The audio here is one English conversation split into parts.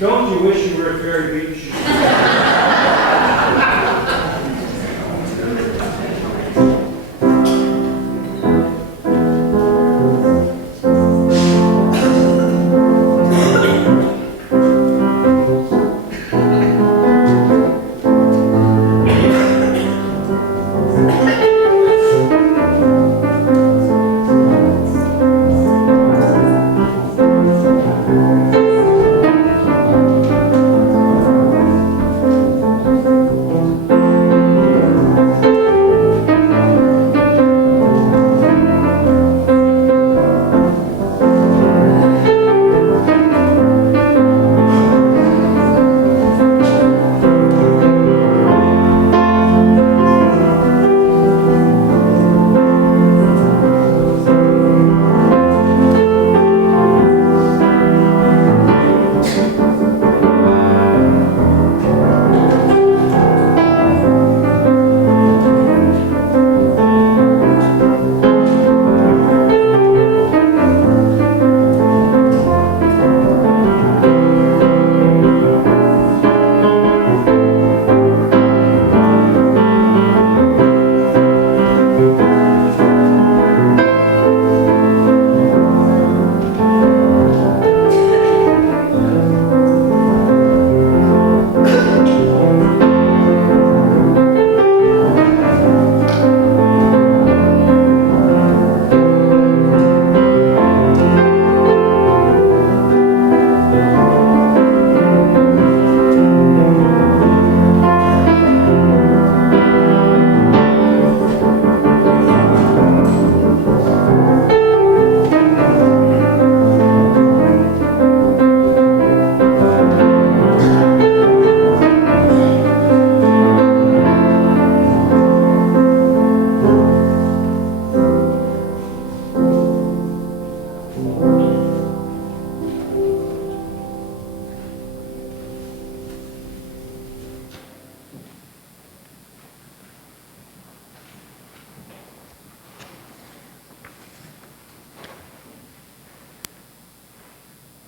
Don't you wish you were at Fairy Beach?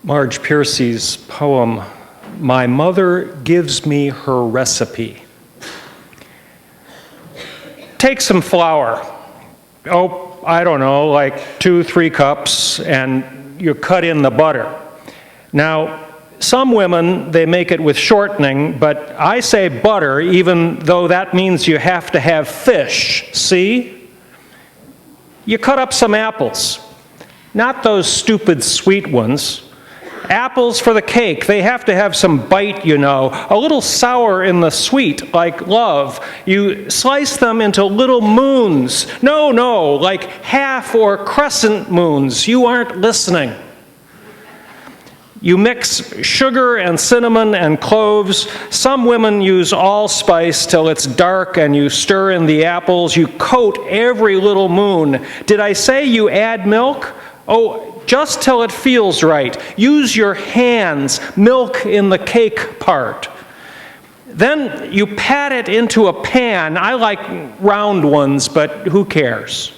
Marge Piercy's poem, "My Mother Gives Me Her Recipe." Take some flour, I don't know, like 2-3 cups, and you cut in the butter. Now, some women, they make it with shortening, but I say butter, even though that means you have to have fish, see? You cut up some apples, not those stupid sweet ones. Apples for the cake, they have to have some bite, you know, a little sour in the sweet, like love. You slice them into little moons. No, like half or crescent moons. You aren't listening. You mix sugar and cinnamon and cloves. Some women use allspice till it's dark, and you stir in the apples. You coat every little moon. Did I say you add milk? Just till it feels right. Use your hands, milk in the cake part. Then you pat it into a pan. I like round ones, but who cares?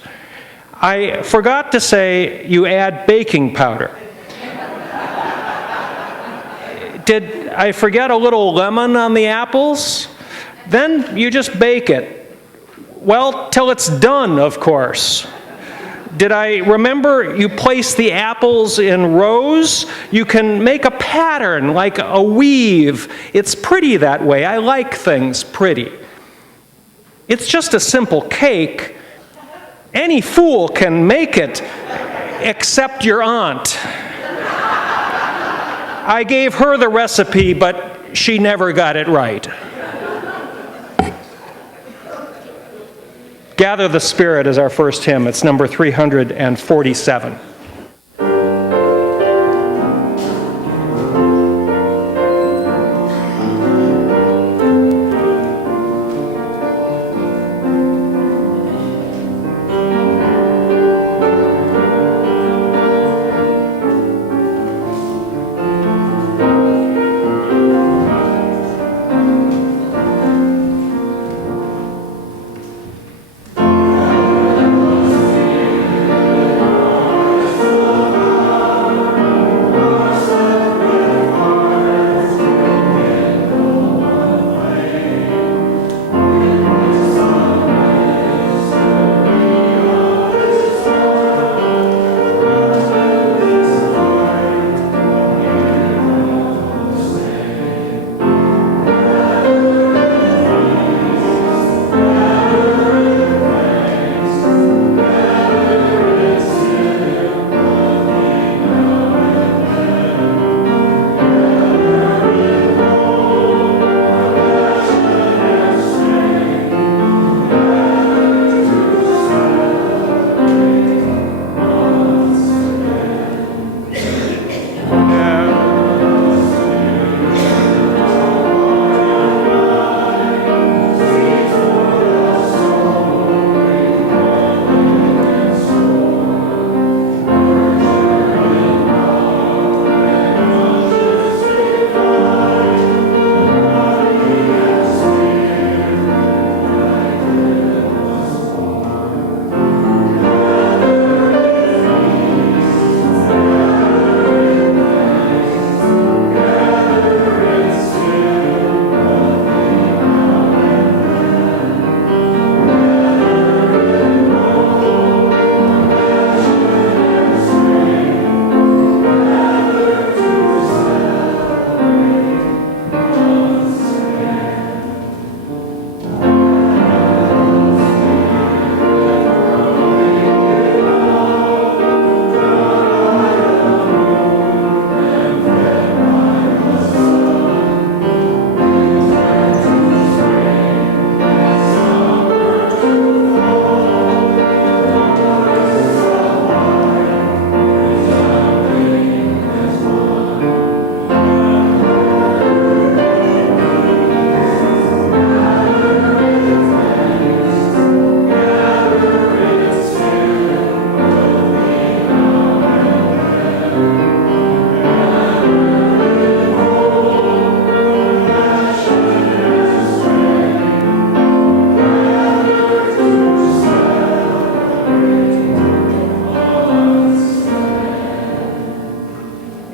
I forgot to say you add baking powder. Did I forget a little lemon on the apples? Then you just bake it. Well, till it's done, of course. Did I remember you place the apples in rows? You can make a pattern like a weave. It's pretty that way. I like things pretty. It's just a simple cake. Any fool can make it, except your aunt. I gave her the recipe, but she never got it right. Gather the Spirit is our first hymn. It's number 347.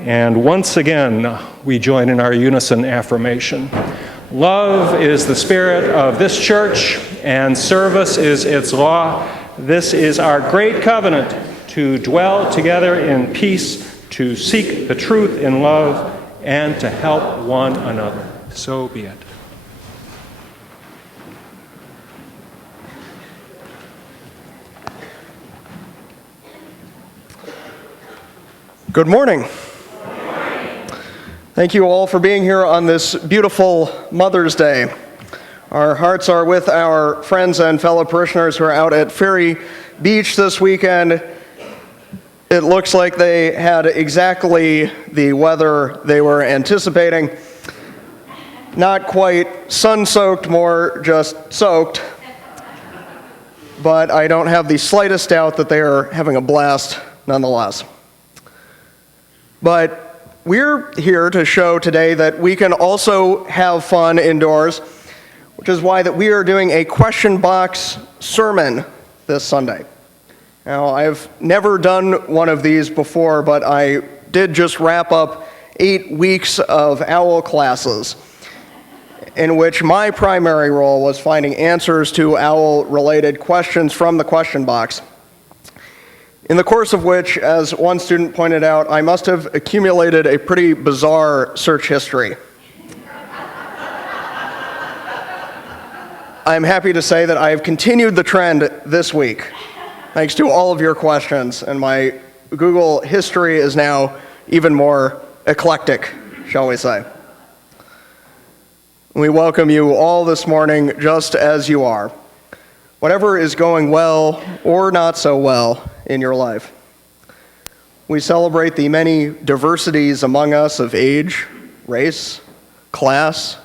And once again, we join in our unison affirmation. Love is the spirit of this church, and service is its law. This is our great covenant, to dwell together in peace, to seek the truth in love, and to help one another. So be it. Good morning. Thank you all for being here on this beautiful Mother's Day. Our hearts are with our friends and fellow parishioners who are out at Ferry Beach this weekend. It looks like they had exactly the weather they were anticipating. Not quite sun-soaked, more just soaked. But I don't have the slightest doubt that they are having a blast nonetheless. But we're here to show today that we can also have fun indoors, which is why that we are doing a question box sermon this Sunday. Now, I've never done one of these before, but I did just wrap up 8 weeks of OWL classes, in which my primary role was finding answers to OWL-related questions from the question box. In the course of which, as one student pointed out, I must have accumulated a pretty bizarre search history. I'm happy to say that I have continued the trend this week, thanks to all of your questions, and my Google history is now even more eclectic, shall we say. We welcome you all this morning just as you are. Whatever is going well or not so well in your life. We celebrate the many diversities among us of age, race, class,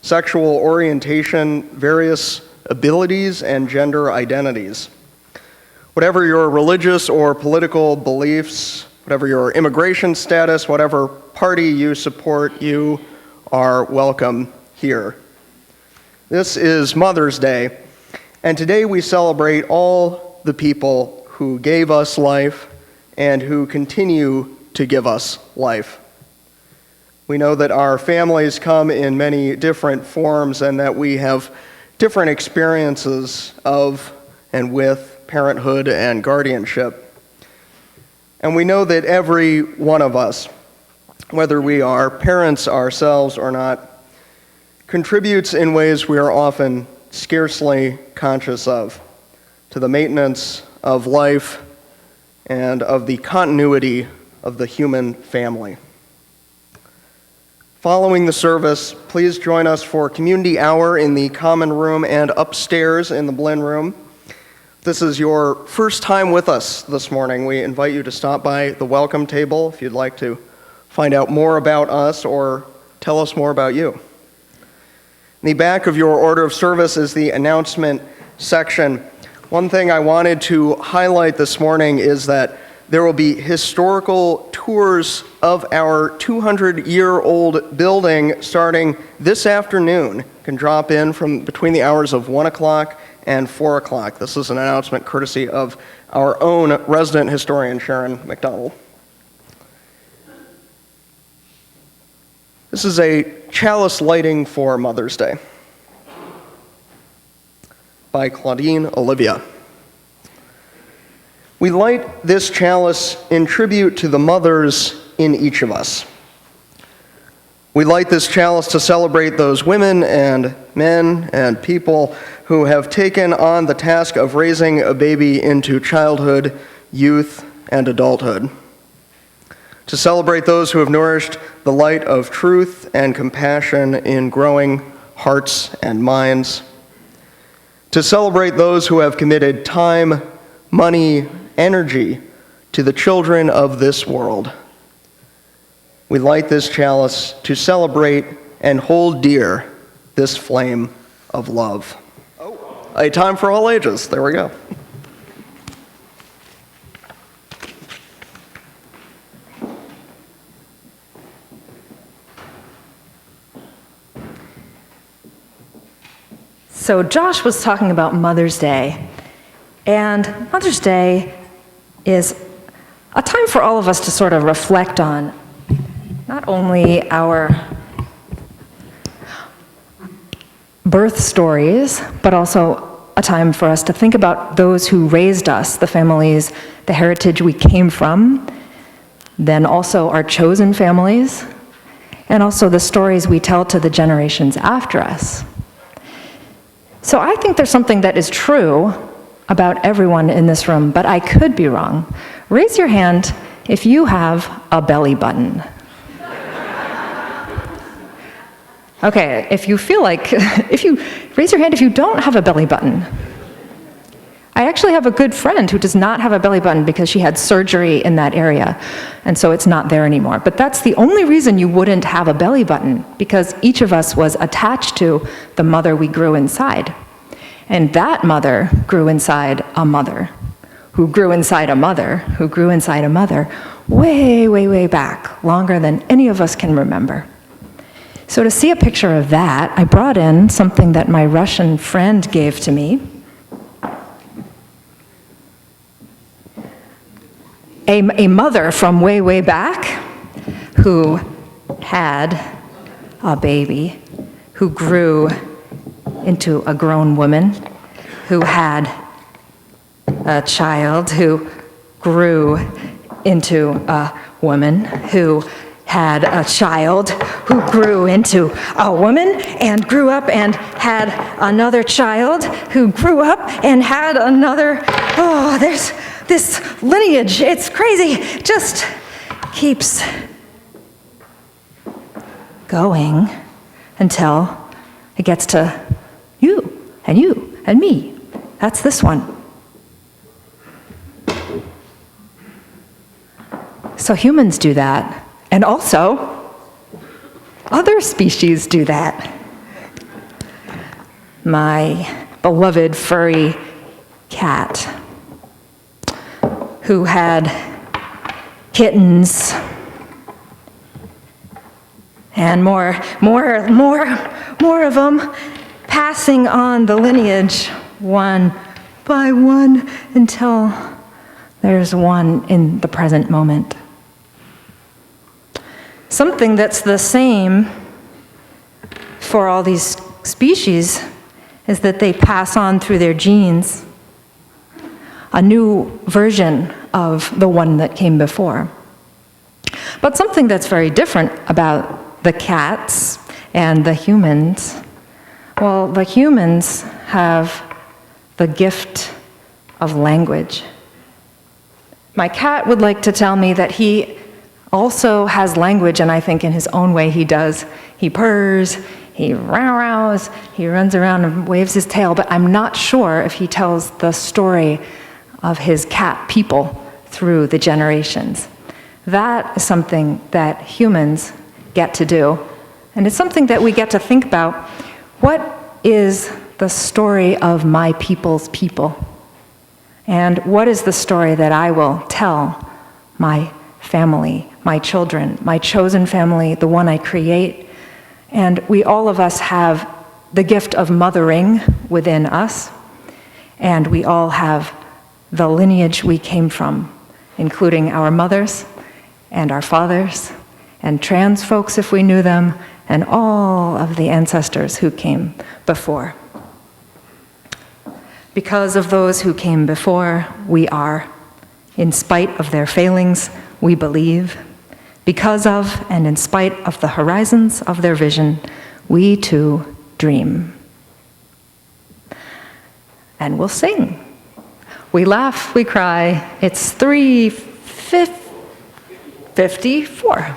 sexual orientation, various abilities, and gender identities. Whatever your religious or political beliefs, whatever your immigration status, whatever party you support, you are welcome here. This is Mother's Day, and today we celebrate all the people who gave us life and who continue to give us life. We know that our families come in many different forms and that we have different experiences of and with parenthood and guardianship. And we know that every one of us, whether we are parents ourselves or not, contributes in ways we are often scarcely conscious of to the maintenance of life and of the continuity of the human family. Following the service, please join us for community hour in the common room and upstairs in the Blinn room. If this is your first time with us this morning, we invite you to stop by the welcome table if you'd like to find out more about us or tell us more about you. In the back of your order of service is the announcement section. One thing I wanted to highlight this morning is that there will be historical tours of our 200-year-old building starting this afternoon. You can drop in from between the hours of 1 o'clock and 4 o'clock. This is an announcement courtesy of our own resident historian, Sharon McDonald. This is a chalice lighting for Mother's Day by Claudine Olivia. We light this chalice in tribute to the mothers in each of us. We light this chalice to celebrate those women and men and people who have taken on the task of raising a baby into childhood, youth, and adulthood. To celebrate those who have nourished the light of truth and compassion in growing hearts and minds. To celebrate those who have committed time, money, energy to the children of this world. We light this chalice to celebrate and hold dear this flame of love. A time for all ages. There we go. So Josh was talking about Mother's Day, and Mother's Day is a time for all of us to sort of reflect on not only our birth stories, but also a time for us to think about those who raised us, the families, the heritage we came from, then also our chosen families, and also the stories we tell to the generations after us. So I think there's something that is true about everyone in this room, but I could be wrong. Raise your hand if you have a belly button. Okay, if you feel like, raise your hand if you don't have a belly button. I actually have a good friend who does not have a belly button because she had surgery in that area, and so it's not there anymore. But that's the only reason you wouldn't have a belly button, because each of us was attached to the mother we grew inside. And that mother grew inside a mother, who grew inside a mother, who grew inside a mother, way, way, way back, longer than any of us can remember. So to see a picture of that, I brought in something that my Russian friend gave to me. A mother from way, way back who had a baby, who grew into a grown woman, who had a child, who grew into a woman, who had a child, who grew into a woman, and grew up and had another child, who grew up and had another. Oh, there's this lineage, it's crazy, just keeps going until it gets to you and me. That's this one. So humans do that, and also other species do that. My beloved furry cat, who had kittens and more of them, passing on the lineage one by one until there's one in the present moment. Something that's the same for all these species is that they pass on through their genes a new version of the one that came before. But something that's very different about the cats and the humans, well, the humans have the gift of language. My cat would like to tell me that he also has language, and I think in his own way he does. He purrs, he rows, he runs around and waves his tail, but I'm not sure if he tells the story of his cat people through the generations. That is something that humans get to do, and it's something that we get to think about. What is the story of my people's people? And what is the story that I will tell my family, my children, my chosen family, the one I create? And we, all of us, have the gift of mothering within us, and we all have the lineage we came from, including our mothers and our fathers and trans folks if we knew them, and all of the ancestors who came before. Because of those who came before, we are. In spite of their failings, we believe. Because of and in spite of the horizons of their vision, we too dream. And we'll sing. We laugh, we cry. It's 3:54.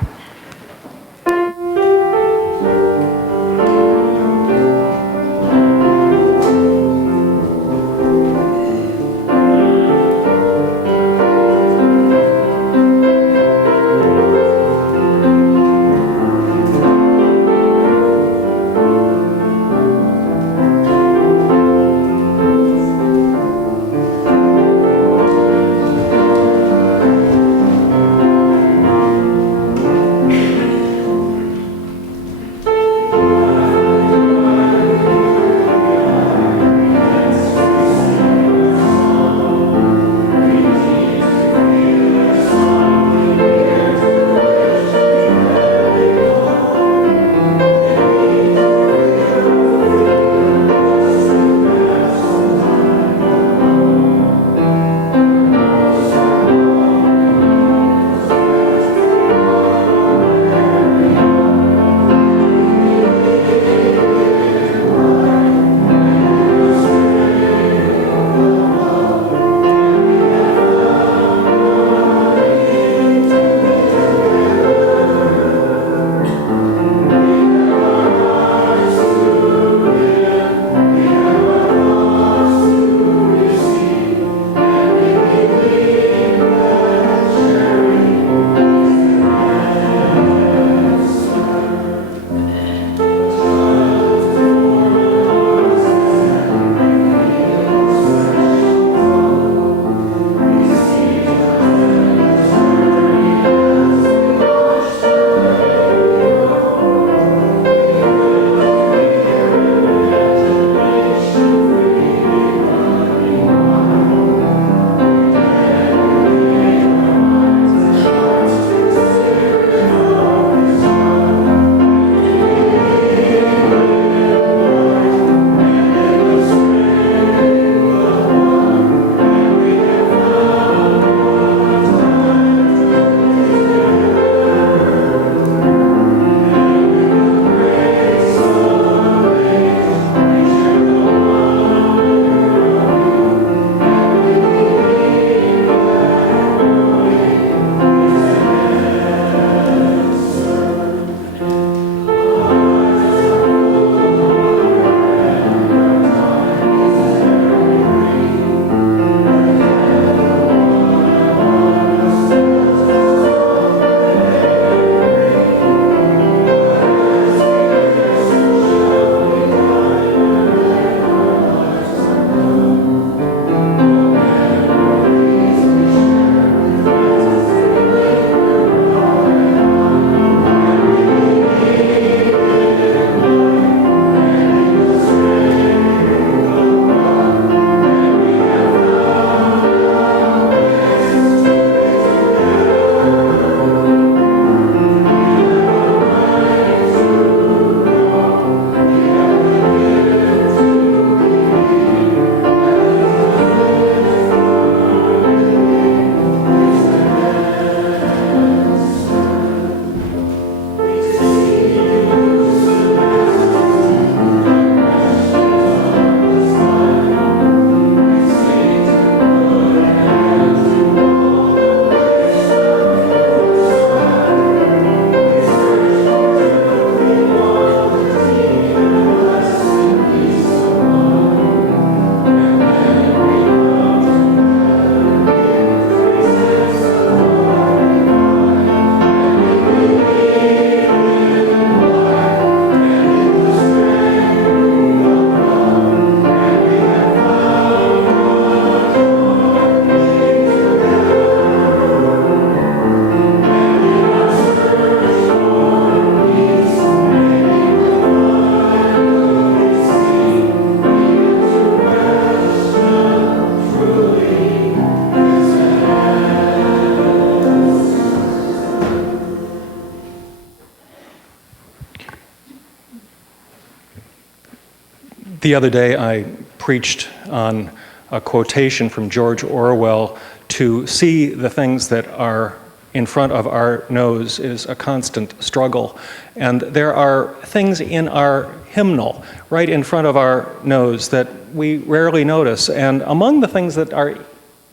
The other day I preached on a quotation from George Orwell: to see the things that are in front of our nose is a constant struggle. And there are things in our hymnal right in front of our nose that we rarely notice. And among the things that are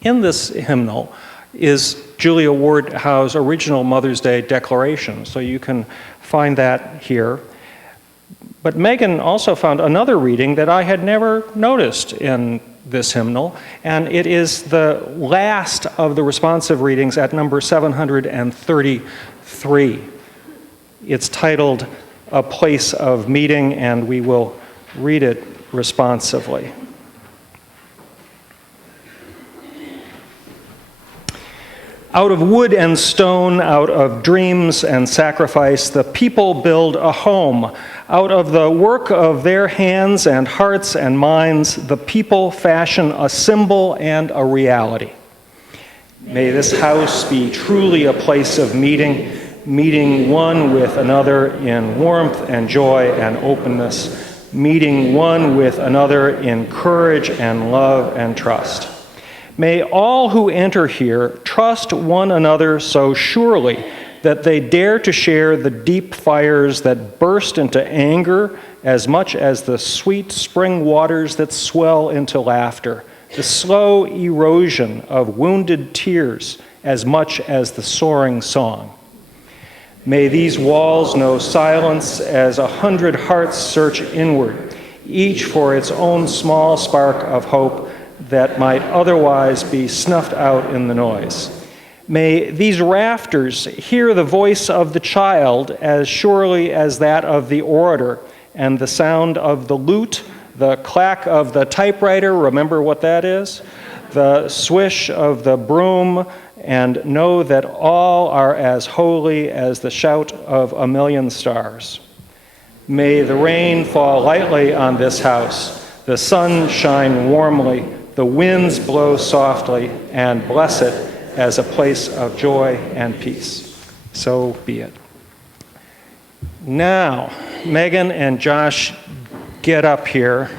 in this hymnal is Julia Ward Howe's original Mother's Day declaration. So you can find that here. But Megan also found another reading that I had never noticed in this hymnal, and it is the last of the responsive readings at number 733. It's titled "A Place of Meeting," and we will read it responsively. Out of wood and stone, out of dreams and sacrifice, the people build a home. Out of the work of their hands and hearts and minds, the people fashion a symbol and a reality. May this house be truly a place of meeting, meeting one with another in warmth and joy and openness, meeting one with another in courage and love and trust. May all who enter here trust one another so surely that they dare to share the deep fires that burst into anger as much as the sweet spring waters that swell into laughter, the slow erosion of wounded tears as much as the soaring song. May these walls know silence as 100 hearts search inward, each for its own small spark of hope that might otherwise be snuffed out in the noise. May these rafters hear the voice of the child as surely as that of the orator, and the sound of the lute, the clack of the typewriter, remember what that is? The swish of the broom, and know that all are as holy as the shout of a million stars. May the rain fall lightly on this house, the sun shine warmly, the winds blow softly, and bless it as a place of joy and peace. So be it. Now, Megan and Josh, get up here.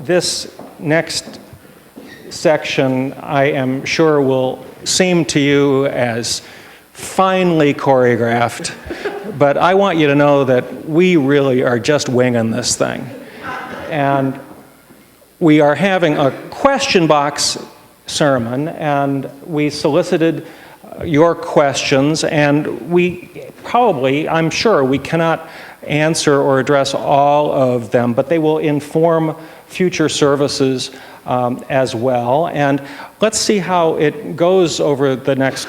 This next section, I am sure, will seem to you as finely choreographed, but I want you to know that we really are just winging this thing. And we are having a question box sermon, and we solicited your questions, and we probably, I'm sure, we cannot answer or address all of them, but they will inform future services as well. And let's see how it goes over the next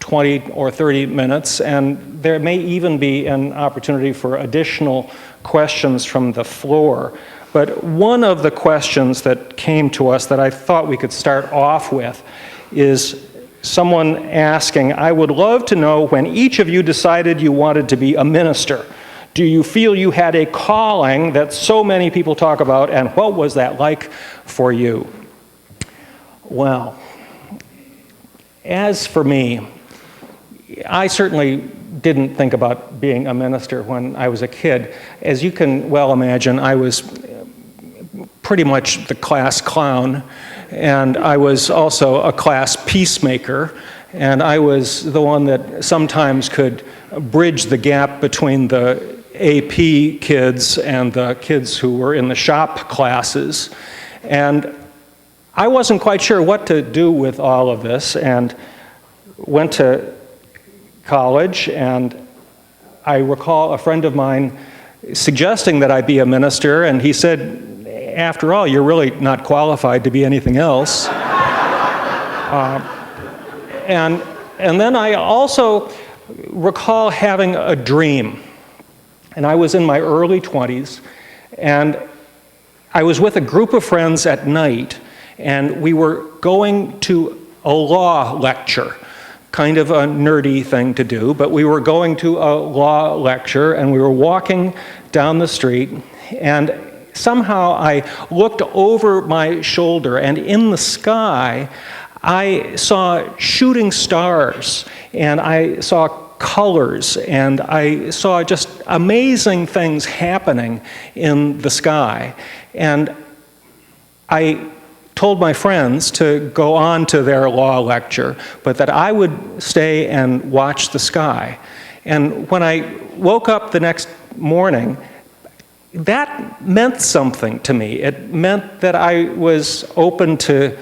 20 or 30 minutes, and there may even be an opportunity for additional questions from the floor. But one of the questions that came to us that I thought we could start off with is someone asking, I would love to know when each of you decided you wanted to be a minister. Do you feel you had a calling that so many people talk about, and what was that like for you? Well, as for me, I certainly didn't think about being a minister when I was a kid. As you can well imagine, I was pretty much the class clown, and I was also a class peacemaker, and I was the one that sometimes could bridge the gap between the AP kids and the kids who were in the shop classes. And I wasn't quite sure what to do with all of this, and went to college, and I recall a friend of mine suggesting that I be a minister, and he said, after all, you're really not qualified to be anything else. And then I also recall having a dream, and I was in my early 20s, and I was with a group of friends at night, and we were going to a law lecture. Kind of a nerdy thing to do, but we were going to a law lecture, and we were walking down the street, and somehow I looked over my shoulder, and in the sky I saw shooting stars, and I saw colors, and I saw just amazing things happening in the sky. And I told my friends to go on to their law lecture, but that I would stay and watch the sky. And when I woke up the next morning, that meant something to me. It meant that I was open to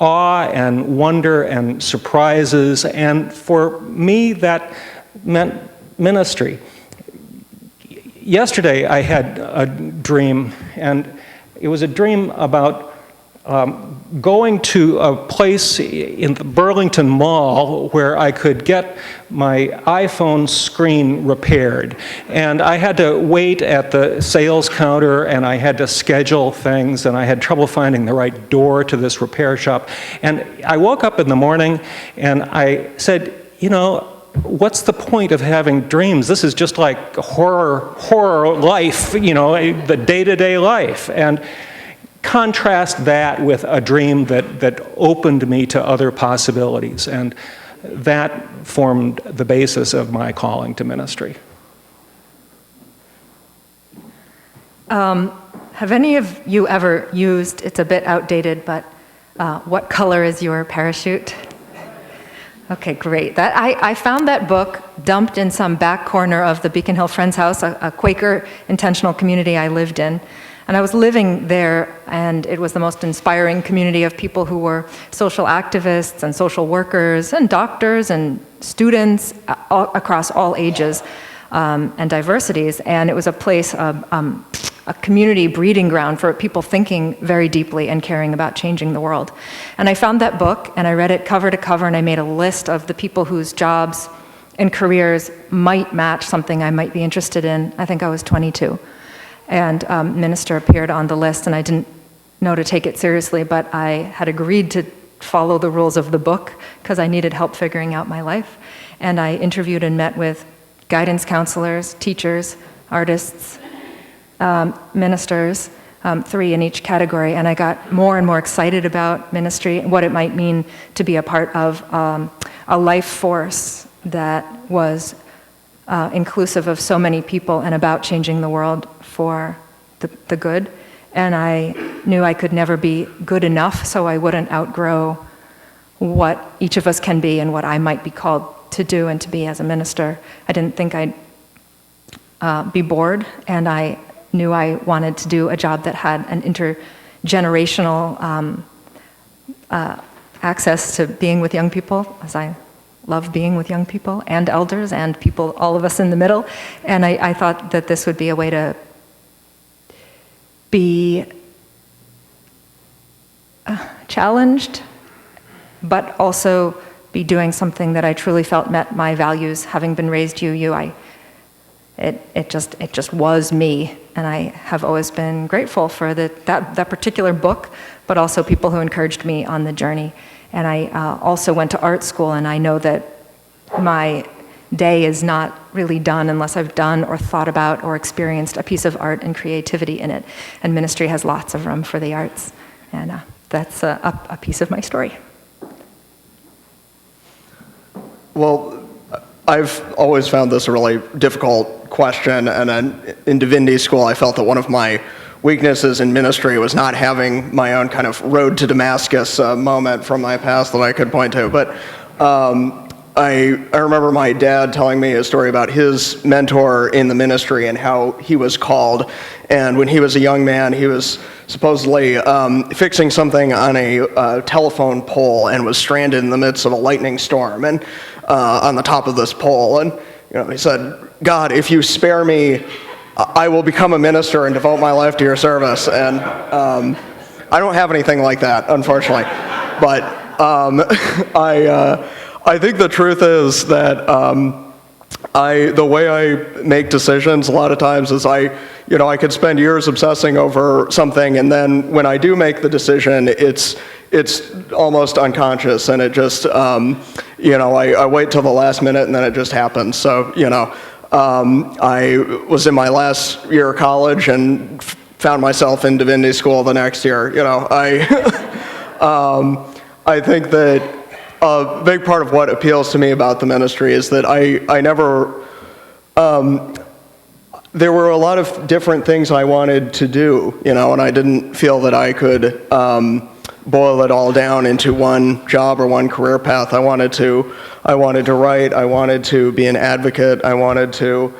awe and wonder and surprises, and for me that meant ministry. Yesterday I had a dream, and it was a dream about going to a place in the Burlington Mall where I could get my iPhone screen repaired. And I had to wait at the sales counter, and I had to schedule things, and I had trouble finding the right door to this repair shop. And I woke up in the morning and I said, you know, what's the point of having dreams? This is just like horror life, you know, the day-to-day life. And contrast that with a dream that opened me to other possibilities, and that formed the basis of my calling to ministry. Have any of you ever used, it's a bit outdated, but what color is your parachute? Okay, great. I found that book dumped in some back corner of the Beacon Hill Friends House, a Quaker intentional community I lived in. And I was living there, and it was the most inspiring community of people who were social activists and social workers and doctors and students across all ages and diversities. And it was a place, a community breeding ground for people thinking very deeply and caring about changing the world. And I found that book, and I read it cover to cover, and I made a list of the people whose jobs and careers might match something I might be interested in. I think I was 22. And minister appeared on the list, and I didn't know to take it seriously, but I had agreed to follow the rules of the book because I needed help figuring out my life. And I interviewed and met with guidance counselors, teachers, artists, ministers, 3 in each category, and I got more and more excited about ministry and what it might mean to be a part of a life force that was inclusive of so many people and about changing the world for the good. And I knew I could never be good enough, so I wouldn't outgrow what each of us can be and what I might be called to do and to be as a minister. I didn't think I'd be bored, and I knew I wanted to do a job that had an intergenerational access to being with young people, as I love being with young people and elders and people, all of us in the middle. And I thought that this would be a way to be challenged, but also be doing something that I truly felt met my values. Having been raised UU, it just was me, and I have always been grateful for that particular book, but also people who encouraged me on the journey. And I also went to art school, and I know that my day is not really done unless I've done or thought about or experienced a piece of art and creativity in it. And ministry has lots of room for the arts, and that's a piece of my story. Well, I've always found this a really difficult question, and then in divinity school I felt that one of my weaknesses in ministry was not having my own kind of road to Damascus moment from my past that I could point to. But I remember my dad telling me a story about his mentor in the ministry and how he was called. And when he was a young man, he was supposedly fixing something on a telephone pole and was stranded in the midst of a lightning storm and on the top of this pole. And he said, "God, if you spare me, I will become a minister and devote my life to your service." And I don't have anything like that, unfortunately. But I think the truth is that the way I make decisions a lot of times is I could spend years obsessing over something, and then when I do make the decision, it's almost unconscious, and it just I wait till the last minute, and then it just happens. So I was in my last year of college and found myself in divinity school the next year. I think that a big part of what appeals to me about the ministry is that I never, there were a lot of different things I wanted to do, and I didn't feel that I could boil it all down into one job or one career path. I wanted to write, I wanted to be an advocate, I wanted to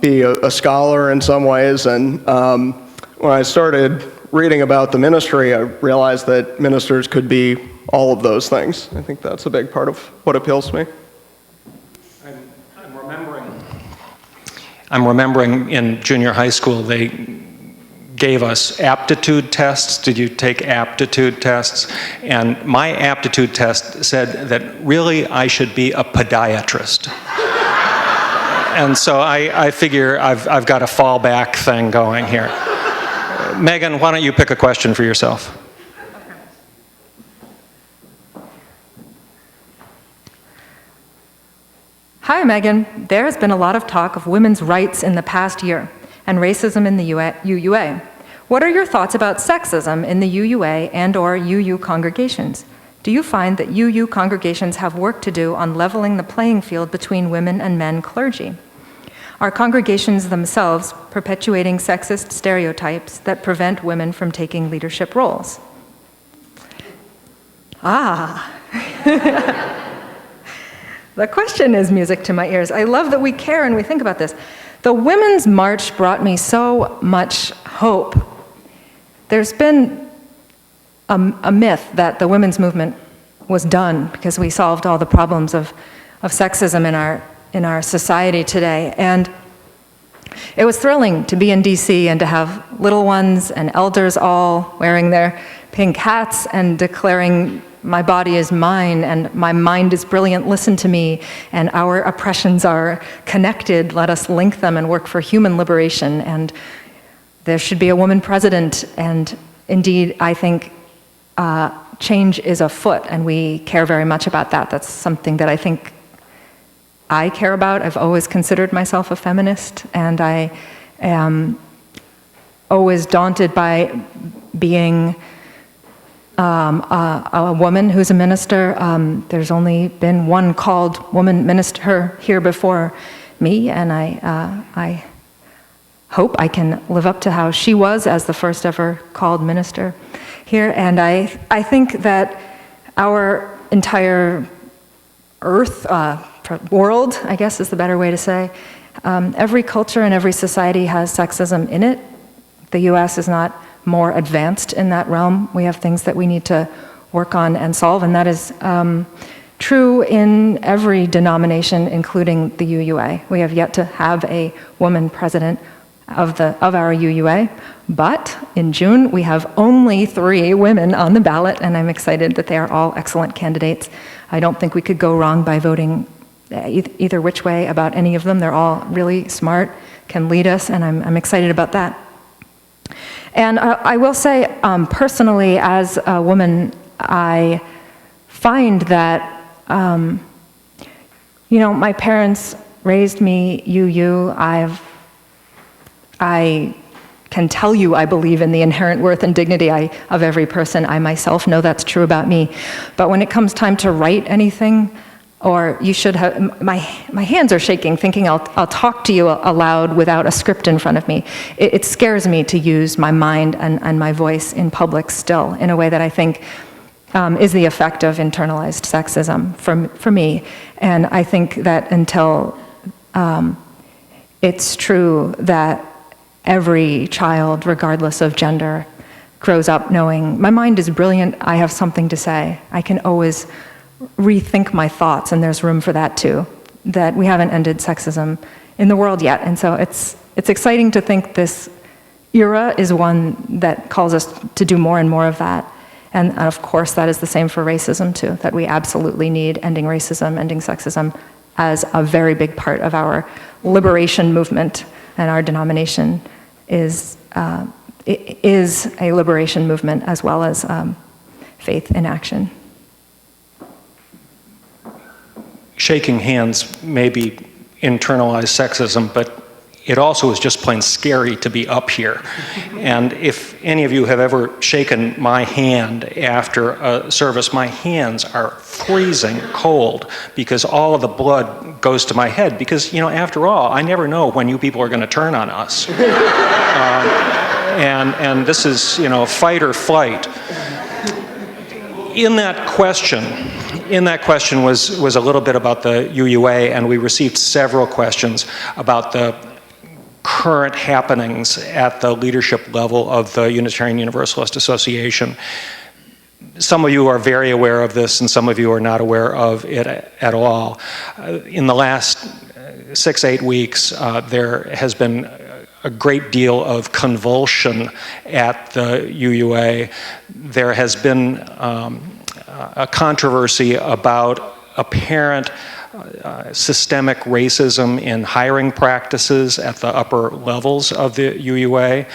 be a scholar in some ways, and when I started reading about the ministry, I realized that ministers could be all of those things. I think that's a big part of what appeals to me. I'm remembering in junior high school they gave us aptitude tests. Did you take aptitude tests? And my aptitude test said that really I should be a podiatrist. And so I figure I've got a fallback thing going here. Megan, why don't you pick a question for yourself? Hi, Megan. There has been a lot of talk of women's rights in the past year and racism in the UUA. What are your thoughts about sexism in the UUA and/or UU congregations? Do you find that UU congregations have work to do on leveling the playing field between women and men clergy? Are congregations themselves perpetuating sexist stereotypes that prevent women from taking leadership roles? The question is music to my ears. I love that we care and we think about this. The Women's March brought me so much hope. There's been a myth that the women's movement was done because we solved all the problems of sexism in our society today. And it was thrilling to be in DC and to have little ones and elders all wearing their pink hats and declaring, "My body is mine and my mind is brilliant, listen to me, and our oppressions are connected, let us link them and work for human liberation, and there should be a woman president." And indeed, I think change is afoot, and we care very much about that. That's something that I think I care about. I've always considered myself a feminist, and I am always daunted by being a woman who's a minister. There's only been one called woman minister here before me, and I hope I can live up to how she was as the first ever called minister here. And I think that our entire earth, world, I guess is the better way to say, every culture and every society has sexism in it. The US is not more advanced in that realm. We have things that we need to work on and solve, and that is true in every denomination, including the UUA. We have yet to have a woman president of our UUA, but in June we have only 3 women on the ballot, and I'm excited that they are all excellent candidates. I don't think we could go wrong by voting either which way about any of them. They're all really smart, can lead us, and I'm excited about that. And I will say, personally, as a woman, I find that, my parents raised me UU. I can tell you I believe in the inherent worth and dignity of every person. I myself know that's true about me. But when it comes time to write anything, or you should have, my hands are shaking thinking I'll talk to you aloud without a script in front of me. It scares me to use my mind and my voice in public still in a way that I think is the effect of internalized sexism for me. And I think that until it's true that every child, regardless of gender, grows up knowing my mind is brilliant, I have something to say, I can always rethink my thoughts, and there's room for that too, that we haven't ended sexism in the world yet. And so it's exciting to think this era is one that calls us to do more and more of that. And of course that is the same for racism too, that we absolutely need ending racism, ending sexism as a very big part of our liberation movement. And our denomination is a liberation movement as well as faith in action. Shaking hands may be internalized sexism, but it also is just plain scary to be up here. And if any of you have ever shaken my hand after a service, my hands are freezing cold because all of the blood goes to my head because, after all, I never know when you people are going to turn on us. And this is, fight or flight. In that question was a little bit about the UUA, and we received several questions about the current happenings at the leadership level of the Unitarian Universalist Association. Some of you are very aware of this, and some of you are not aware of it at all. In the last 6-8 weeks, there has been a great deal of convulsion at the UUA. There has been a controversy about apparent systemic racism in hiring practices at the upper levels of the UUA.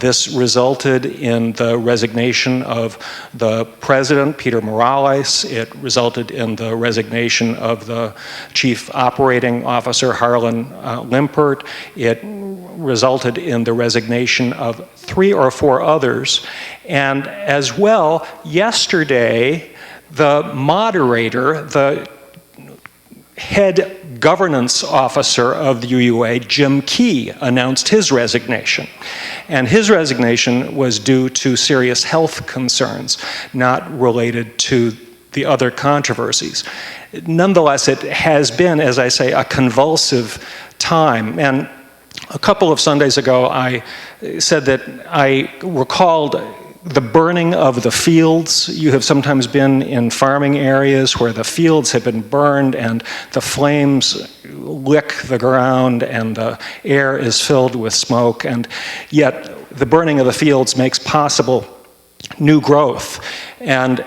This resulted in the resignation of the president, Peter Morales. It resulted in the resignation of the chief operating officer, Harlan Limpert. It resulted in the resignation of 3 or 4 others. And as well, yesterday, the moderator, the head governance officer of the UUA, Jim Key, announced his resignation. And his resignation was due to serious health concerns, not related to the other controversies. Nonetheless, it has been, as I say, a convulsive time. And a couple of Sundays ago, I said that I recalled the burning of the fields. You have sometimes been in farming areas where the fields have been burned and the flames lick the ground and the air is filled with smoke, and yet the burning of the fields makes possible new growth. And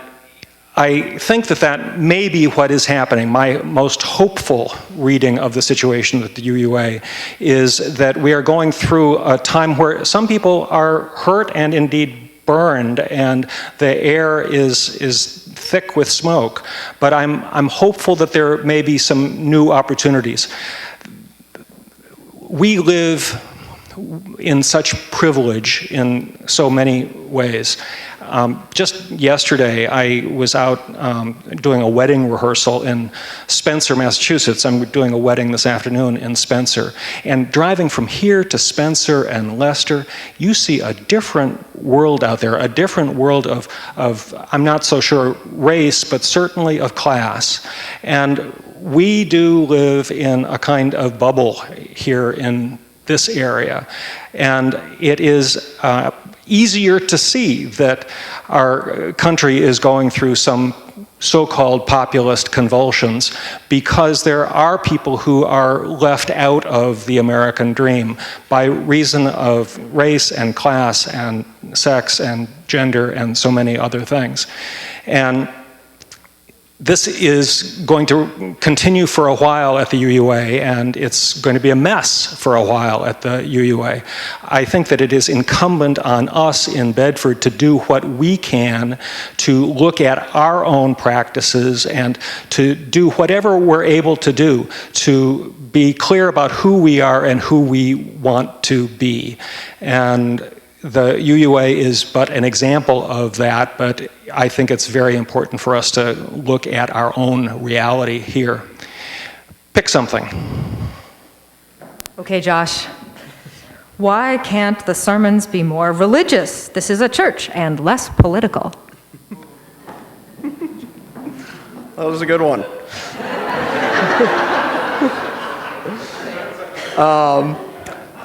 I think that may be what is happening. My most hopeful reading of the situation at the UUA is that we are going through a time where some people are hurt and indeed burned, and the air is thick with smoke. But I'm hopeful that there may be some new opportunities. We live in such privilege in so many ways. Just yesterday, I was out doing a wedding rehearsal in Spencer, Massachusetts. I'm doing a wedding this afternoon in Spencer. And driving from here to Spencer and Leicester, you see a different world out there, a different world of I'm not so sure race, but certainly of class. And we do live in a kind of bubble here in this area. And it is easier to see that our country is going through some so-called populist convulsions because there are people who are left out of the American dream by reason of race and class and sex and gender and so many other things. And this is going to continue for a while at the UUA, and it's going to be a mess for a while at the UUA. I think that it is incumbent on us in Bedford to do what we can to look at our own practices and to do whatever we're able to do to be clear about who we are and who we want to be. And the UUA is but an example of that, but I think it's very important for us to look at our own reality here. Pick something. Okay, Josh. Why can't the sermons be more religious? This is a church, and less political. That was a good one.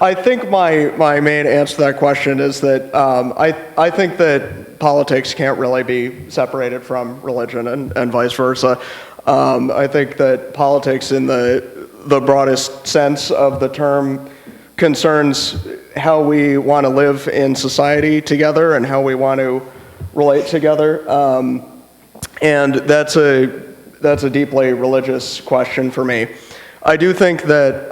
I think my main answer to that question is that I think that politics can't really be separated from religion and vice versa. I think that politics in the broadest sense of the term concerns how we want to live in society together and how we want to relate together. And that's a deeply religious question for me. I do think that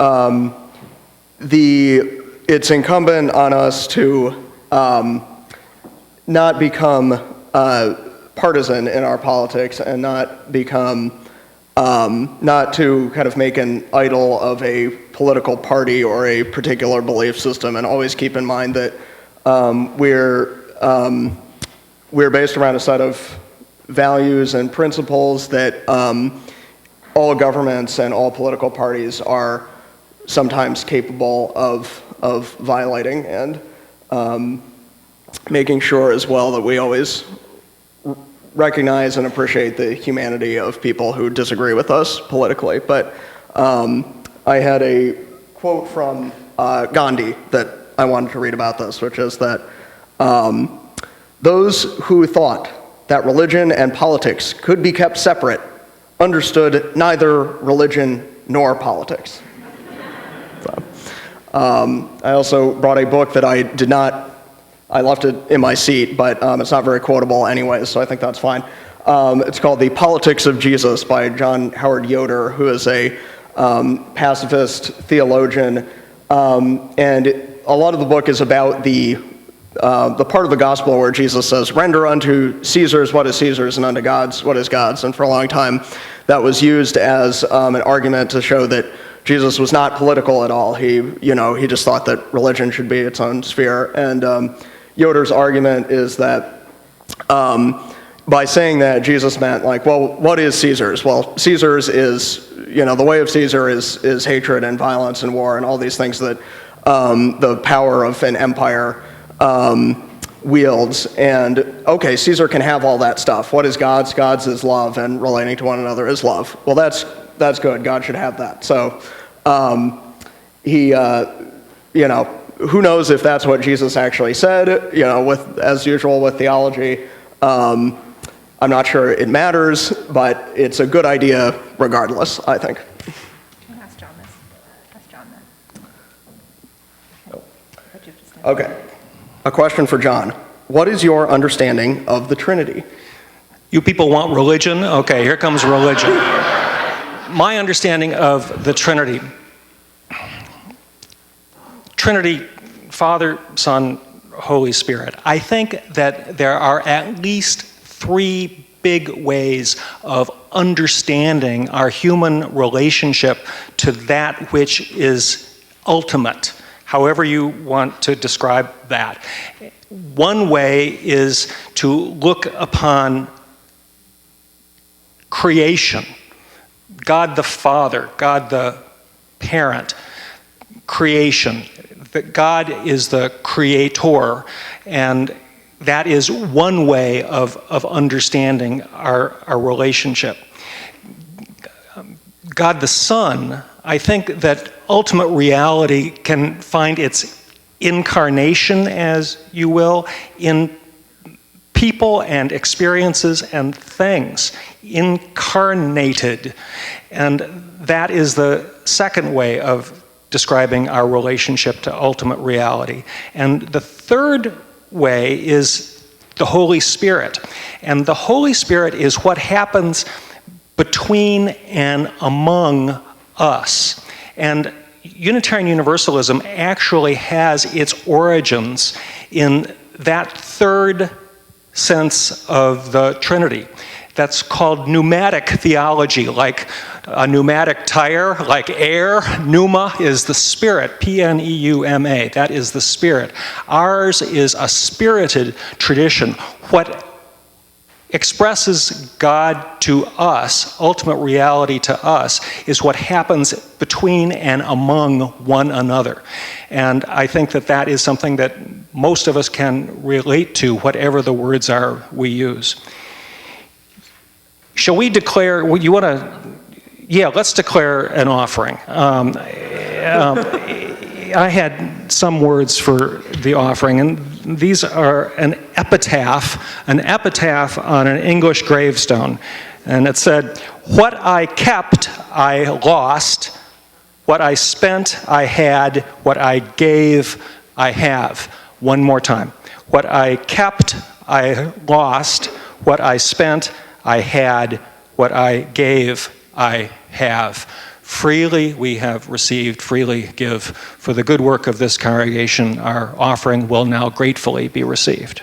it's incumbent on us to not become partisan in our politics and not become not to kind of make an idol of a political party or a particular belief system, and always keep in mind that we're based around a set of values and principles that all governments and all political parties are sometimes capable of violating, and making sure as well that we always recognize and appreciate the humanity of people who disagree with us politically. But I had a quote from Gandhi that I wanted to read about this, which is that those who thought that religion and politics could be kept separate understood neither religion nor politics. I also brought a book that I left it in my seat, but it's not very quotable anyway, so I think that's fine. It's called The Politics of Jesus by John Howard Yoder, who is a pacifist theologian, and a lot of the book is about the part of the gospel where Jesus says, "Render unto Caesar's what is Caesar's, and unto God's what is God's." And for a long time, that was used as an argument to show that Jesus was not political at all. He just thought that religion should be its own sphere. And Yoder's argument is that by saying that, Jesus meant what is Caesar's? Well, Caesar's is, the way of Caesar is hatred and violence and war and all these things that the power of an empire wields. And okay, Caesar can have all that stuff. What is God's? God's is love, and relating to one another is love. Well, that's good. God should have that. So who knows if that's what Jesus actually said, as usual with theology. I'm not sure it matters, but it's a good idea regardless, I think. Ask John this. Ask John that. Okay. A question for John. What is your understanding of the Trinity? You people want religion? Okay, here comes religion. My understanding of the Trinity. Trinity, Father, Son, Holy Spirit. I think that there are at least 3 big ways of understanding our human relationship to that which is ultimate, however you want to describe that. One way is to look upon creation, God the Father, God the Parent, creation. That God is the creator, and that is one way of understanding our relationship. God the Son, I think that ultimate reality can find its incarnation, as you will, in people and experiences and things, incarnated. And that is the second way of describing our relationship to ultimate reality. And the third way is the Holy Spirit. And the Holy Spirit is what happens between and among us. And Unitarian Universalism actually has its origins in that third sense of the Trinity. That's called pneumatic theology, like a pneumatic tire, like air. Pneuma is the Spirit, P-N-E-U-M-A. That is the Spirit. Ours is a spirited tradition. What expresses God to us, ultimate reality to us, is what happens between and among one another. And I think that that is something that most of us can relate to, whatever the words are we use. Shall we declare, you want to, yeah, let's declare an offering. I had some words for the offering, and these are an epitaph on an English gravestone. And it said, "What I kept, I lost. What I spent, I had. What I gave, I have." One more time. What I kept, I lost. What I spent, I had. What I gave, I have. Freely we have received, freely give. For the good work of this congregation, our offering will now gratefully be received.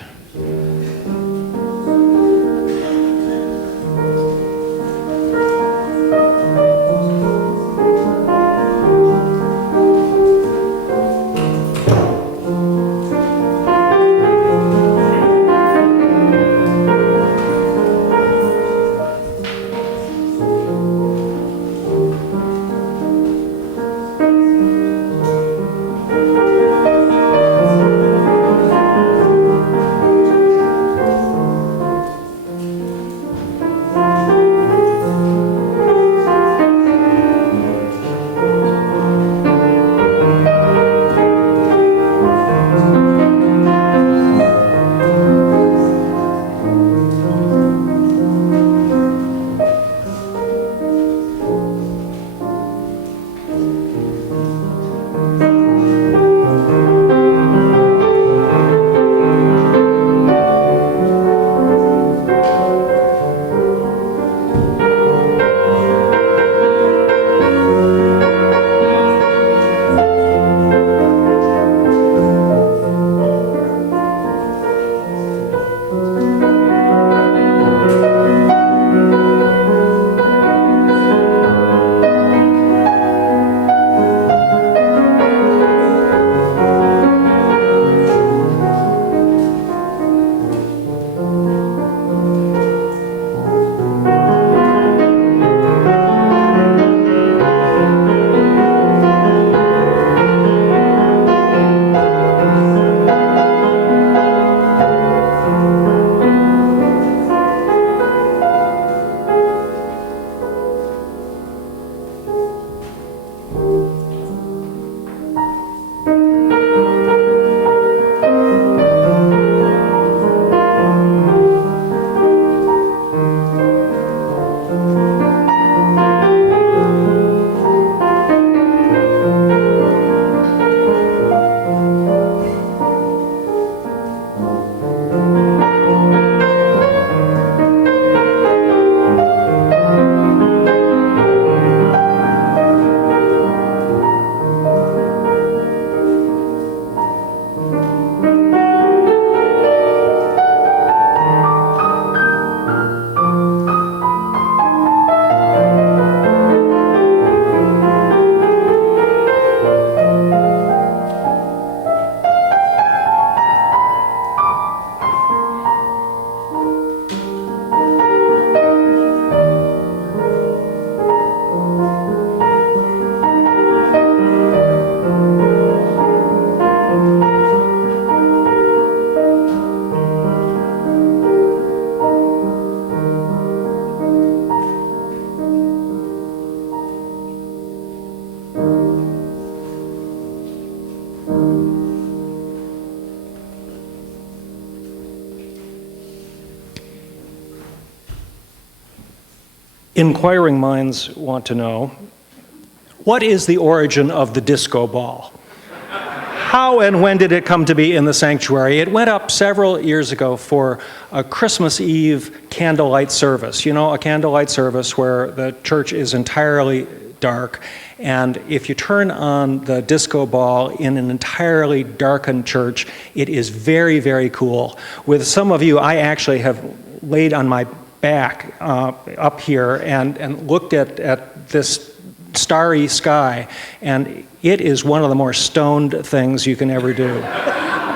Inquiring minds want to know, what is the origin of the disco ball? How and when did it come to be in the sanctuary? It went up several years ago for a Christmas Eve candlelight service. You know, a candlelight service where the church is entirely dark, and if you turn on the disco ball in an entirely darkened church, it is very, very cool. With some of you, I actually have laid on my back up here and looked at this starry sky, and it is one of the more stoned things you can ever do.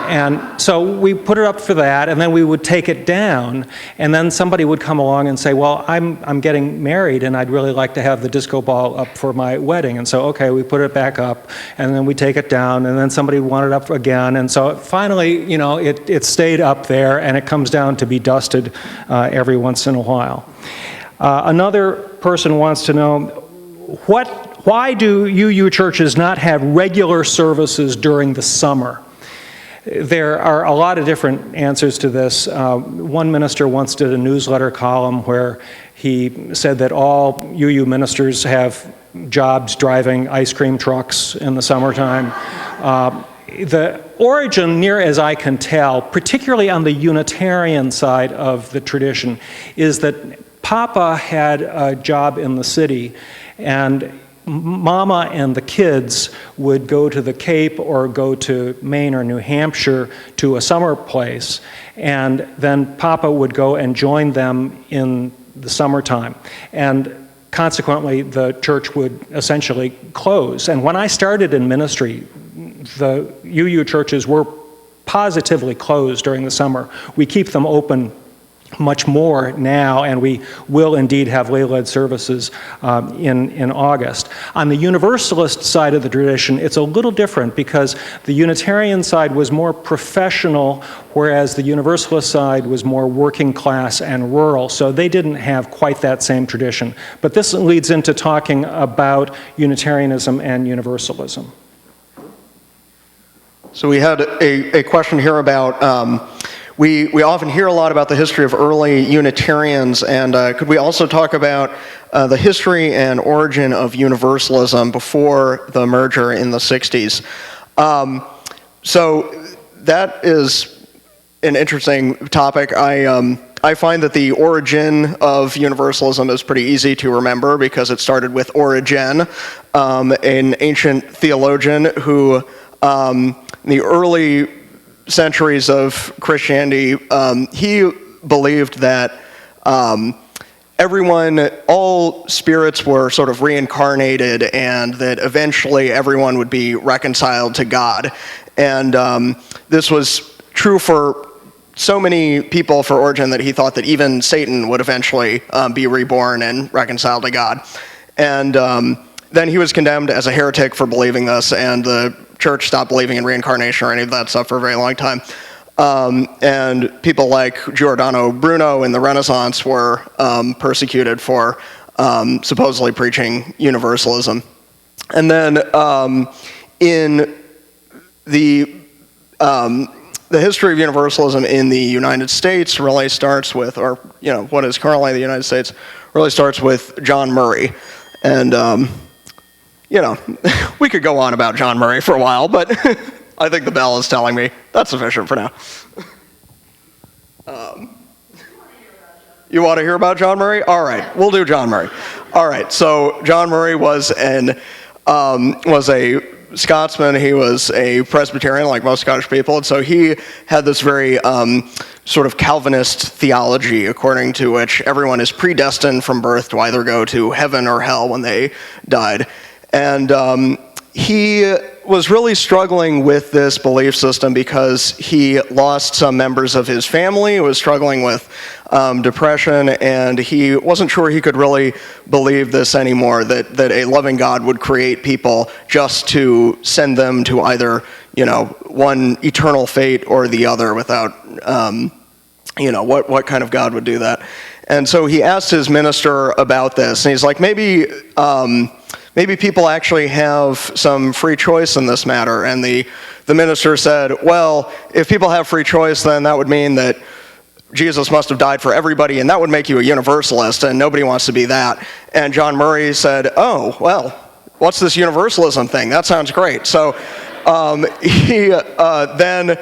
And so we put it up for that, and then we would take it down, and then somebody would come along and say, well, I'm getting married, and I'd really like to have the disco ball up for my wedding. And so, okay, we put it back up, and then we take it down, and then somebody would want it up again. And so finally, you know, it stayed up there, and it comes down to be dusted every once in a while. Another person wants to know, why do UU churches not have regular services during the summer? There are a lot of different answers to this. One minister once did a newsletter column where he said that all UU ministers have jobs driving ice cream trucks in the summertime. The origin, near as I can tell, particularly on the Unitarian side of the tradition, is that Papa had a job in the city, and Mama and the kids would go to the Cape or go to Maine or New Hampshire to a summer place, and then Papa would go and join them in the summertime. And consequently, the church would essentially close. And when I started in ministry, the UU churches were positively closed during the summer. We keep them open much more now, and we will indeed have lay-led services in August. On the Universalist side of the tradition, it's a little different because the Unitarian side was more professional, whereas the Universalist side was more working class and rural, so they didn't have quite that same tradition. But this leads into talking about Unitarianism and Universalism. So we had a question here about we often hear a lot about the history of early Unitarians, and could we also talk about the history and origin of Universalism before the merger in the 60s? So that is an interesting topic. I find that the origin of Universalism is pretty easy to remember because it started with Origen, an ancient theologian who, in the early centuries of Christianity, he believed that all spirits were sort of reincarnated, and that eventually everyone would be reconciled to God. And this was true for so many people for Origen that he thought that even Satan would eventually be reborn and reconciled to God. And then he was condemned as a heretic for believing this, and the church stopped believing in reincarnation or any of that stuff for a very long time. And people like Giordano Bruno in the Renaissance were persecuted for supposedly preaching universalism. And then in the history of universalism in the United States really starts with, or what is currently the United States, really starts with John Murray. And we could go on about John Murray for a while, but I think the bell is telling me that's sufficient for now. You want to hear about John Murray? All right, we'll do John Murray. All right, so John Murray was a Scotsman. He was a Presbyterian, like most Scottish people, and so he had this very sort of Calvinist theology, according to which everyone is predestined from birth to either go to heaven or hell when they died. And he was really struggling with this belief system because he lost some members of his family, was struggling with depression, and he wasn't sure he could really believe this anymore, that a loving God would create people just to send them to either, one eternal fate or the other without, what kind of God would do that. And so he asked his minister about this, and he's like, maybe people actually have some free choice in this matter. And the minister said, well, if people have free choice, then that would mean that Jesus must have died for everybody, and that would make you a universalist, and nobody wants to be that. And John Murray said, oh, well, what's this universalism thing? That sounds great. So he then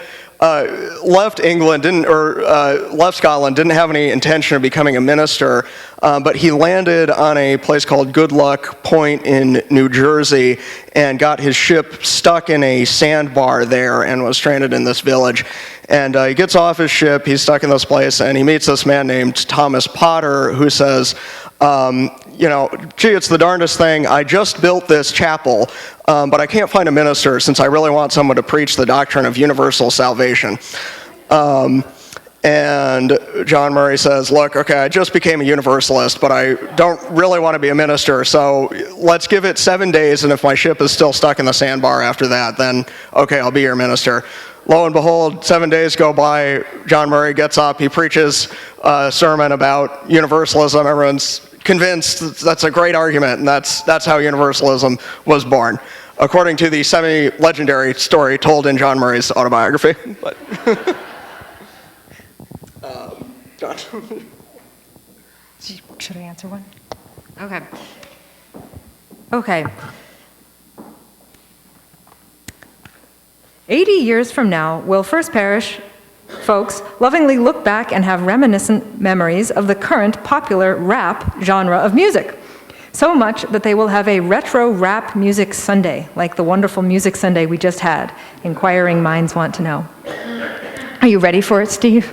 left England, left Scotland, didn't have any intention of becoming a minister, but he landed on a place called Good Luck Point in New Jersey and got his ship stuck in a sandbar there and was stranded in this village. And he gets off his ship, he's stuck in this place, and he meets this man named Thomas Potter who says, gee, it's the darndest thing. I just built this chapel, but I can't find a minister since I really want someone to preach the doctrine of universal salvation. And John Murray says, look, okay, I just became a universalist, but I don't really want to be a minister, so let's give it 7 days, and if my ship is still stuck in the sandbar after that, then okay, I'll be your minister. Lo and behold, 7 days go by, John Murray gets up, he preaches a sermon about universalism, everyone's convinced that's a great argument, and that's how universalism was born, according to the semi-legendary story told in John Murray's autobiography. But John. Should I answer one? Okay. 80 years from now, will First Parish folks lovingly look back and have reminiscent memories of the current popular rap genre of music? So much that they will have a retro rap music Sunday, like the wonderful music Sunday we just had. Inquiring minds want to know. Are you ready for it, Steve?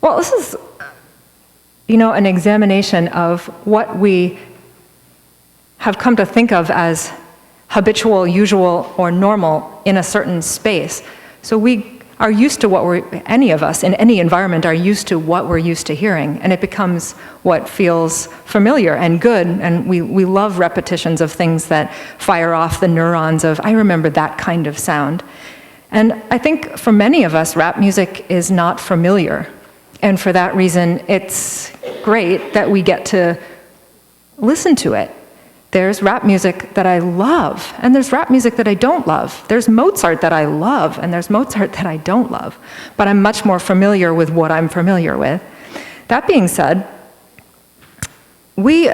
Well, this is, an examination of what we have come to think of as habitual, usual, or normal in a certain space. So we are used to any of us in any environment are used to what we're used to hearing, and it becomes what feels familiar and good, and we love repetitions of things that fire off the neurons of, I remember that kind of sound. And I think for many of us, rap music is not familiar, and for that reason, it's great that we get to listen to it. There's rap music that I love, and there's rap music that I don't love. There's Mozart that I love, and there's Mozart that I don't love. But I'm much more familiar with what I'm familiar with. That being said, we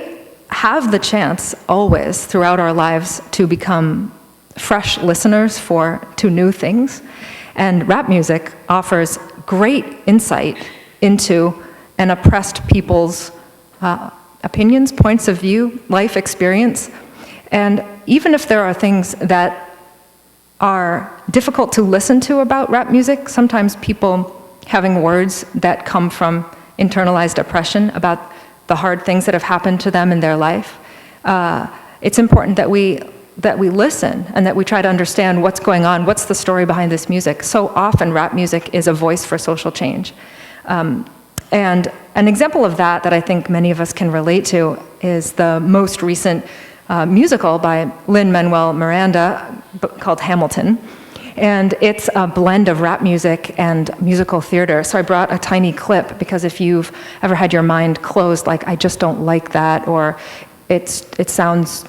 have the chance always throughout our lives to become fresh listeners to new things. And rap music offers great insight into an oppressed people's opinions, points of view, life experience. And even if there are things that are difficult to listen to about rap music, sometimes people having words that come from internalized oppression about the hard things that have happened to them in their life, it's important that we listen and that we try to understand what's going on, what's the story behind this music. So often rap music is a voice for social change. And an example of that I think many of us can relate to is the most recent musical by Lin-Manuel Miranda called Hamilton. And it's a blend of rap music and musical theater. So I brought a tiny clip because if you've ever had your mind closed, like, I just don't like that, or it sounds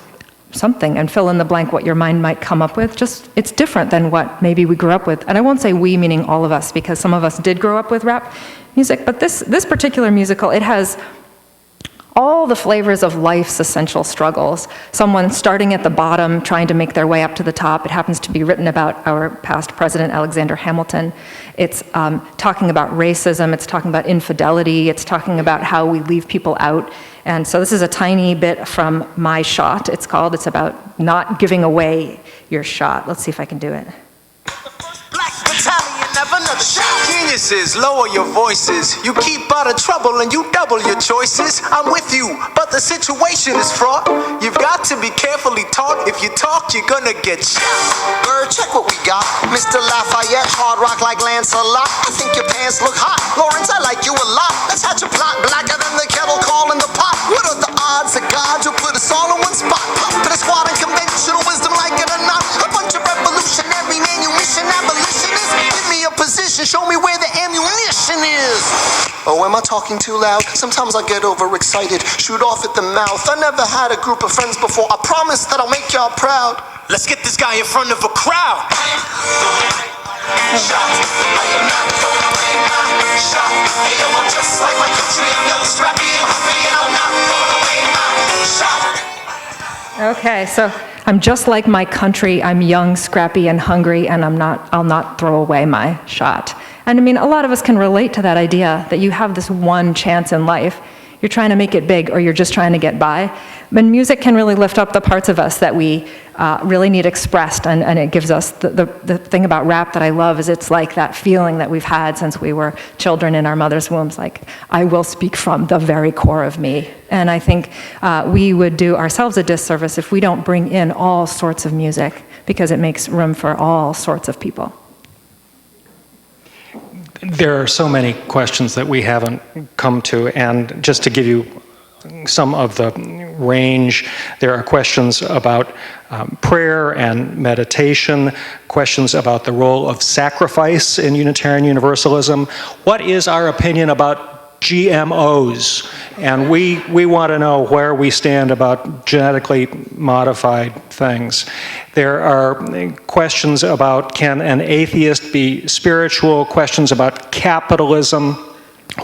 something, and fill in the blank what your mind might come up with, it's different than what maybe we grew up with. And I won't say we, meaning all of us, because some of us did grow up with rap music, but this particular musical, it has all the flavors of life's essential struggles. Someone starting at the bottom, trying to make their way up to the top. It happens to be written about our past president, Alexander Hamilton. It's talking about racism, it's talking about infidelity, it's talking about how we leave people out. And so this is a tiny bit from my shot, it's about not giving away your shot. Let's see if I can do it. Geniuses, lower your voices. You keep out of trouble and you double your choices. I'm with you, but the situation is fraught. You've got to be carefully taught. If you talk, you're gonna get shot. Bird, check what we got. Mr. Lafayette, hard rock like Lancelot. I think your pants look hot. Lawrence, I like you a lot. Let's hatch a plot blacker than the kettle calling the pot. What are the odds that God will put us all in one spot? To the squad and conventional wisdom, like it or not. A bunch of revolutionary manumission abolitionists. Give me a position, show me where the ammunition is. Oh, am I talking too loud? Sometimes I get overexcited, shoot off at the mouth. I never had a group of friends before. I promise that I'll make y'all proud. Let's get this guy in front of a crowd. Okay, so I'm just like my country. I'm young, scrappy, and hungry, and I'll not throw away my shot. And I mean, a lot of us can relate to that idea that you have this one chance in life. You're trying to make it big, or you're just trying to get by. But music can really lift up the parts of us that we really need expressed, and it gives us, the thing about rap that I love is it's like that feeling that we've had since we were children in our mother's wombs, like, I will speak from the very core of me. And I think we would do ourselves a disservice if we don't bring in all sorts of music, because it makes room for all sorts of people. There are so many questions that we haven't come to, and just to give you some of the range, there are questions about prayer and meditation, questions about the role of sacrifice in Unitarian Universalism. What is our opinion about GMOs? And we want to know where we stand about genetically modified things. There are questions about, can an atheist be spiritual? Questions about capitalism.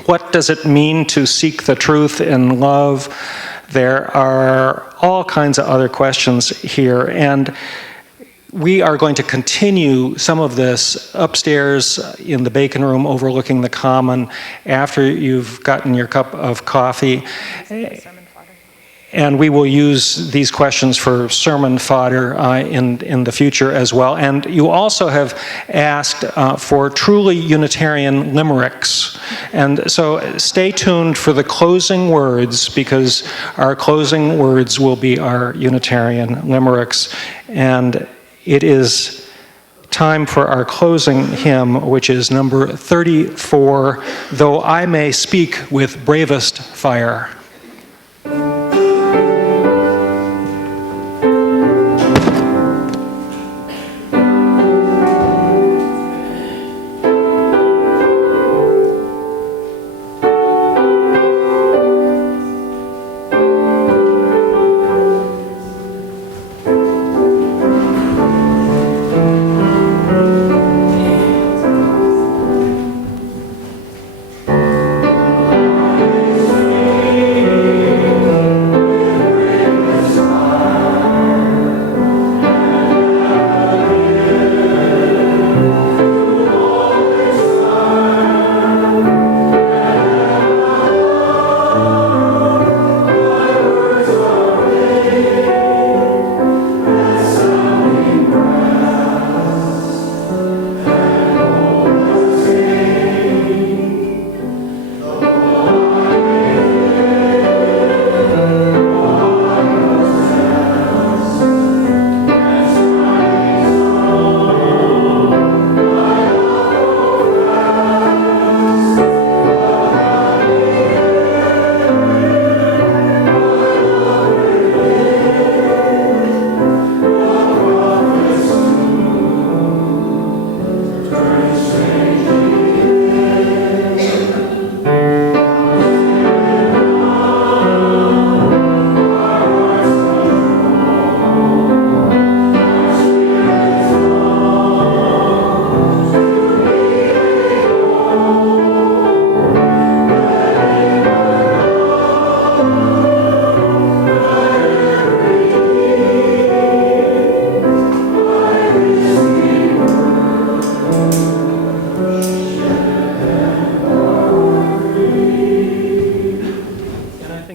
What does it mean to seek the truth in love? There are all kinds of other questions here, and we are going to continue some of this upstairs in the bacon room overlooking the common after you've gotten your cup of coffee. And we will use these questions for sermon fodder in the future as well. And you also have asked for truly Unitarian limericks. And so stay tuned for the closing words, because our closing words will be our Unitarian limericks. And it is time for our closing hymn, which is number 34, Though I May Speak with Bravest Fire.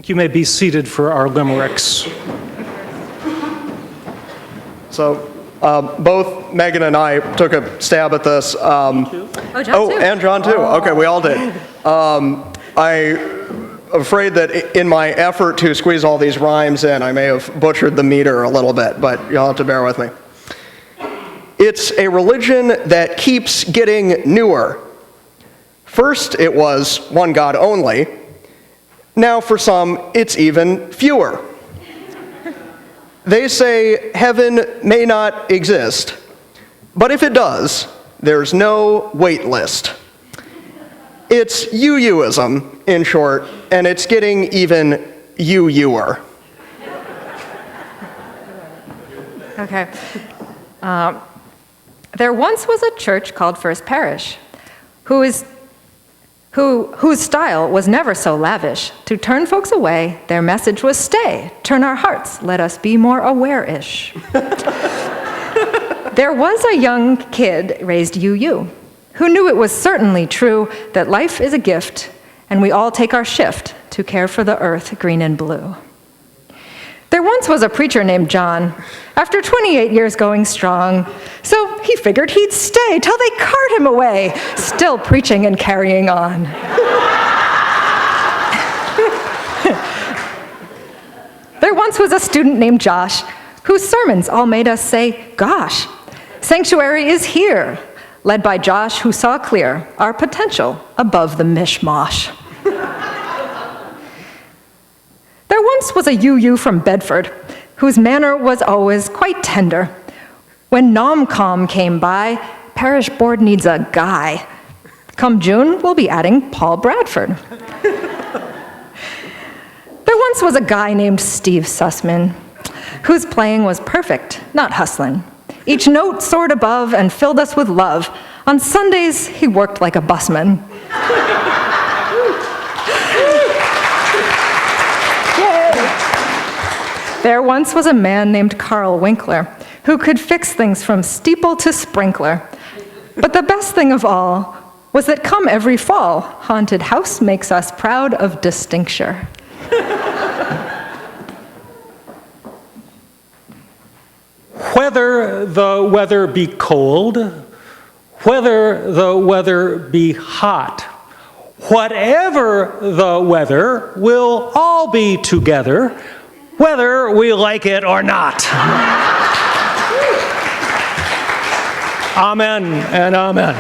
You may be seated for our limericks. So both Megan and I took a stab at this. John too. And John too. Okay, we all did. I'm afraid that in my effort to squeeze all these rhymes in, I may have butchered the meter a little bit, but you'll have to bear with me. It's a religion that keeps getting newer. First, it was one God only. Now, for some, it's even fewer. They say heaven may not exist, but if it does, there's no wait list. It's UUism, in short, and it's getting even UUer. Okay. There once was a church called First Parish, whose style was never so lavish. To turn folks away, their message was stay, turn our hearts, let us be more aware-ish. There was a young kid raised UU who knew it was certainly true that life is a gift and we all take our shift to care for the earth green and blue. There once was a preacher named John, after 28 years going strong, so he figured he'd stay till they cart him away, still preaching and carrying on. There once was a student named Josh, whose sermons all made us say, gosh, sanctuary is here, led by Josh, who saw clear our potential above the mishmash. There once was a UU from Bedford, whose manner was always quite tender. When Nom-Com came by, parish board needs a guy. Come June, we'll be adding Paul Bradford. There once was a guy named Steve Sussman, whose playing was perfect, not hustling. Each note soared above and filled us with love. On Sundays, he worked like a busman. There once was a man named Carl Winkler who could fix things from steeple to sprinkler. But the best thing of all was that come every fall, haunted house makes us proud of distincture. Whether the weather be cold, whether the weather be hot, whatever the weather, we'll all be together, whether we like it or not. Amen and amen.